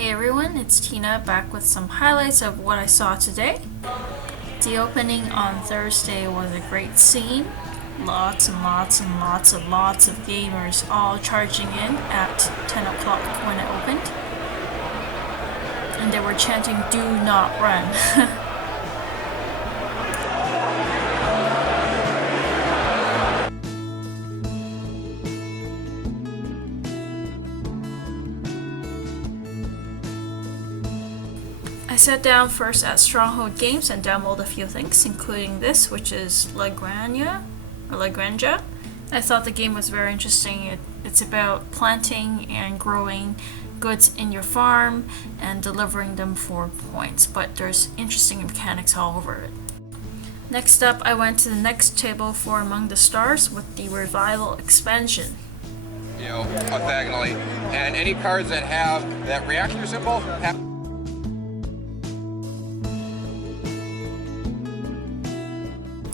Hey everyone, it's Tina back with some highlights of what I saw today. The opening on Thursday was a great scene. Lots and lots and lots and lots of gamers all charging in at 10 o'clock when it opened. And they were chanting, "Do not run." I sat down first at Stronghold Games and downloaded a few things, including this, which is Lagrangia. I thought the game was very interesting. It's about planting and growing goods in your farm and delivering them for points, but there's interesting mechanics all over it. Next up, I went to the next table for Among the Stars with the Revival expansion. Orthogonally, and any cards that have that reactor symbol have.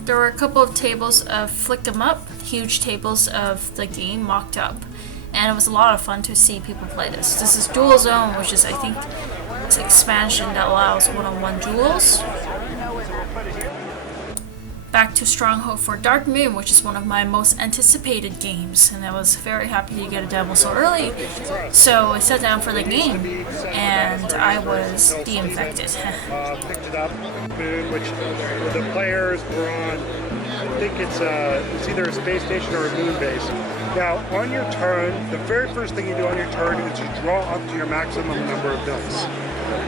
There were a couple of tables of Flick 'em Up, huge tables of the game mocked up, and it was a lot of fun to see people play this. This is Duel Zone, which is, I think, it's an expansion that allows one-on-one duels. Back to Stronghold for Dark Moon, which is one of my most anticipated games, and I was very happy to get a demo so early. So I sat down for the game, and I was de-infected. Picked it up, Moon, which the players were on. I think it's either a space station or a moon base. Now, on your turn, the very first thing you do on your turn is you draw up to your maximum number of dice.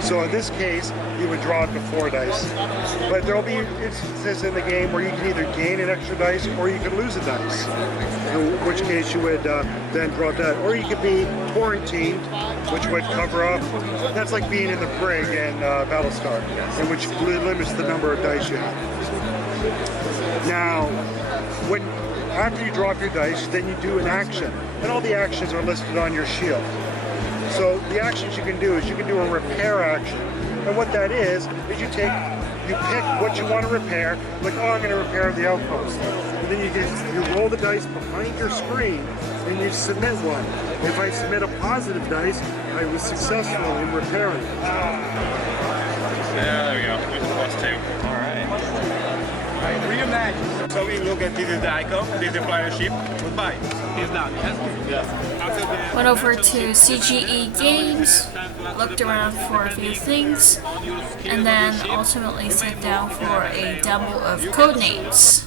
So in this case, you would draw up to 4 dice. But there will be instances in the game where you can either gain an extra dice or you can lose a dice. In which case you would then draw that. Or you could be quarantined, which would cover up. That's like being in the brig in Battlestar, in which limits the number of dice you have. Now, after you drop your dice, then you do an action. And all the actions are listed on your shield. So the actions you can do is you can do a repair action. And what that is you pick what you want to repair, like, oh, I'm going to repair the outpost. And then you roll the dice behind your screen and you submit one. If I submit a positive dice, I was successful in repairing it. Yeah, there we go. There's plus 2. Alright, reimagine. So we look at this is the icon, this is the player ship. Goodbye. He's done. Yes. Went over to CGE Games, looked around for a few things, and then ultimately sat down for a demo of Codenames.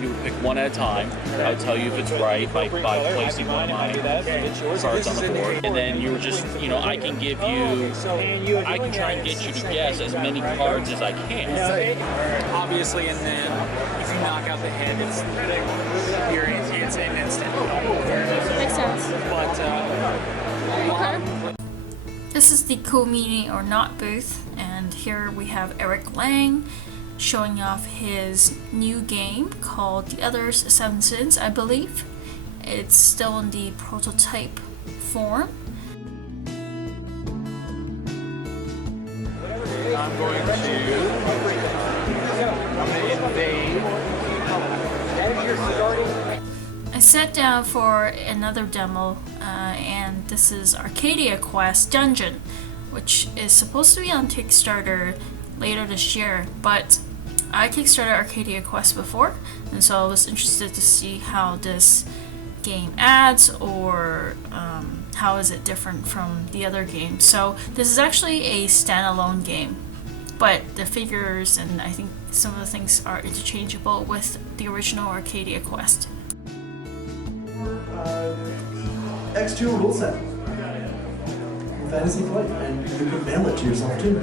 You would pick one at a time. I would tell you if it's right by placing one of my cards on the board. And then you were just, I can try and get you to guess as many cards as I can. Obviously, and then if you knock out the head, it's an instant. Makes sense. But, This is the Cool Meaning or Not booth, and here we have Eric Lang showing off his new game called The Others 7 Sins, I believe. It's still in the prototype form. I'm going to invade. I sat down for another demo, and this is Arcadia Quest Dungeon, which is supposed to be on Kickstarter later this year, but I kickstarted Arcadia Quest before, and so I was interested to see how this game adds, or how is it different from the other games. So this is actually a standalone game, but the figures and I think some of the things are interchangeable with the original Arcadia Quest. X2 rule set. Fantasy Flight, and you can mail it to yourself too.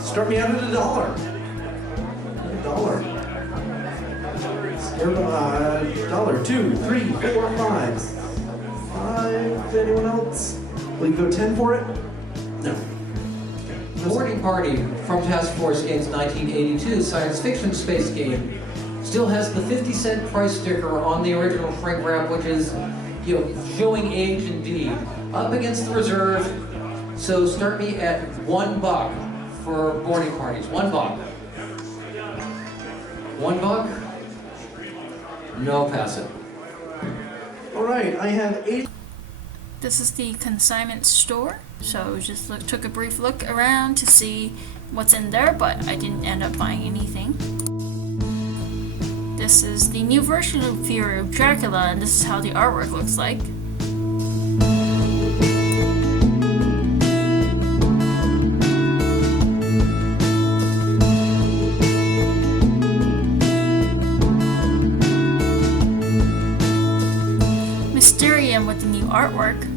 Start me out at $1. $1. $1, 2, 3, 4, 5. 5. Anyone else? Will you go 10 for it? No. Boarding Party from Task Force Games 1982 science fiction space game still has the 50-cent price sticker on the original shrink wrap, which is, showing age indeed. Up against the reserve, so start me at $1 for boarding parties. $1. $1? No, pass it. All right, I have 8. This is the consignment store, so just took a brief look around to see what's in there, but I didn't end up buying anything. This is the new version of Fury of Dracula, and this is how the artwork looks like. Mysterium with the new artwork.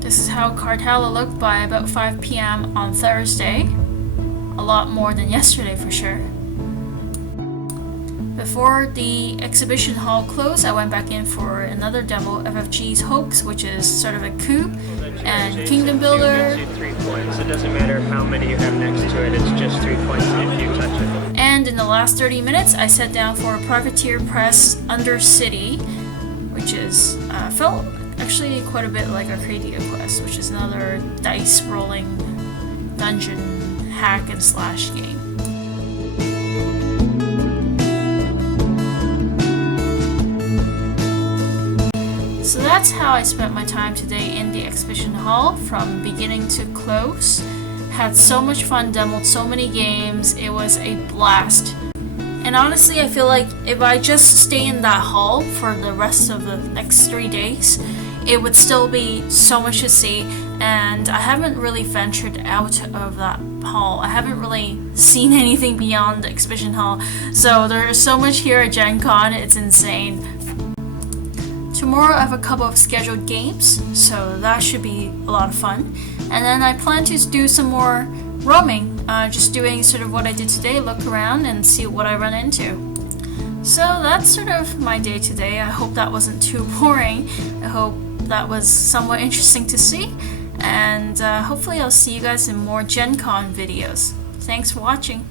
This is how Cartella looked by about 5 p.m. on Thursday. A lot more than yesterday for sure. Before the exhibition hall closed, I went back in for another demo of FFG's Hoax, which is sort of a coup, and Kingdom Builder. 3 points. It doesn't matter how many you have next to it, it's just 3 points if you touch it. And in the last 30 minutes, I sat down for Privateer Press Undercity, which is felt actually quite a bit like Arcadia Quest, which is another dice rolling dungeon hack and slash game. So that's how I spent my time today in the exhibition hall from beginning to close. Had so much fun, demoed so many games, it was a blast. And honestly, I feel like if I just stay in that hall for the rest of the next 3 days, it would still be so much to see, and I haven't really ventured out of that hall. I haven't really seen anything beyond the exhibition hall, so there's so much here at Gen Con, it's insane. Tomorrow I have a couple of scheduled games, so that should be a lot of fun. And then I plan to do some more roaming, just doing sort of what I did today, look around and see what I run into. So that's sort of my day today. I hope that wasn't too boring. I hope that was somewhat interesting to see. And hopefully I'll see you guys in more Gen Con videos. Thanks for watching.